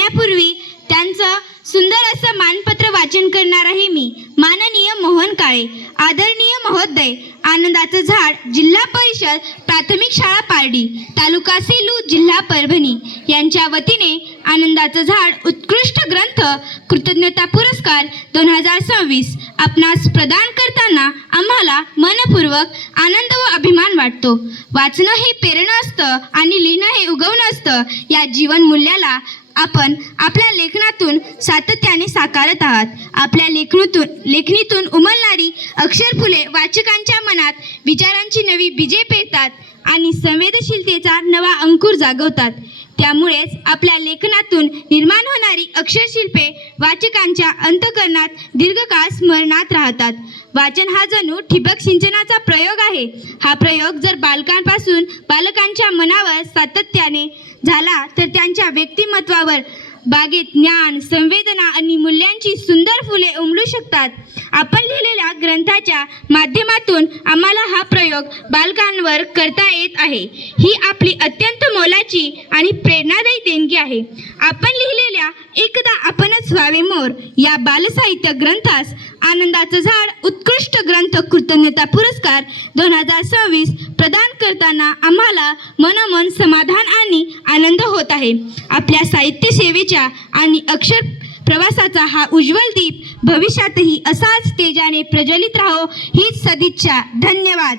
बोलण्यापूर्वी त्यांचं सुंदर असं मानपत्र वाचन करणार आहे मी। माननीय मोहन काळे, आदरणीय महोदय, आनंदाचं झाड जिल्हा परिषद प्राथमिक शाळा पारडी, तालुका सेलू, जिल्हा परभणी यांच्या वतीने आनंदाचं झाड उत्कृष्ट ग्रंथ कृतज्ञता पुरस्कार 2026 आपणास प्रदान करताना आम्हाला मनपूर्वक आनंद व अभिमान वाटतो। वाचणं हे पेरणं असतं आणि लिहिणं हे उगवणं असतं। या जीवन मूल्याला आपण आपल्या लेखनातून सातत्याने साकारत आहात। आपल्या लेखणीतून उमलणारी अक्षरफुले वाचकांच्या मनात विचारांची नवी बीजे पेरतात आणि संवेदनशीलतेचा नवा अंकुर जागवतात। त्यामुळेच आपल्या लेखनातून निर्माण होणारी अक्षरशिल्पे वाचकांच्या अंतःकरणात दीर्घकाळ स्मरणात राहतात। वाचन हा जणू ठिबक सिंचनाचा प्रयोग आहे। हा प्रयोग जर बालकांपासून पालकांच्या मनावर सातत्याने झाला तर त्यांच्या व्यक्तिमत्वावर बागेत ज्ञान, संवेदना आणि मूल्यांची सुंदर फुले उमलू शकतात। आपण लिहिलेल्या ग्रंथाच्या माध्यमातून आम्हाला हा प्रयोग बालकांवर करता येत आहे। ही आपली अत्यंत मोलाची आणि प्रेरणादायी देणगी आहे। आपण लिहिलेल्या एकदा आपणच व्हावे मोर या बालसाहित्य ग्रंथास आनंदाचं झाड उत्कृष्ट ग्रंथ कृतज्ञता पुरस्कार 2026 प्रदान करताना आम्हाला मनोमन समाधान आणि आनंद होत आहे। आपल्या साहित्य सेवेच्या आणि अक्षर प्रवासाचा हा उज्ज्वल दीप भविष्यातही असाच तेजाने प्रज्वलित राहो हीच सदिच्छा। धन्यवाद।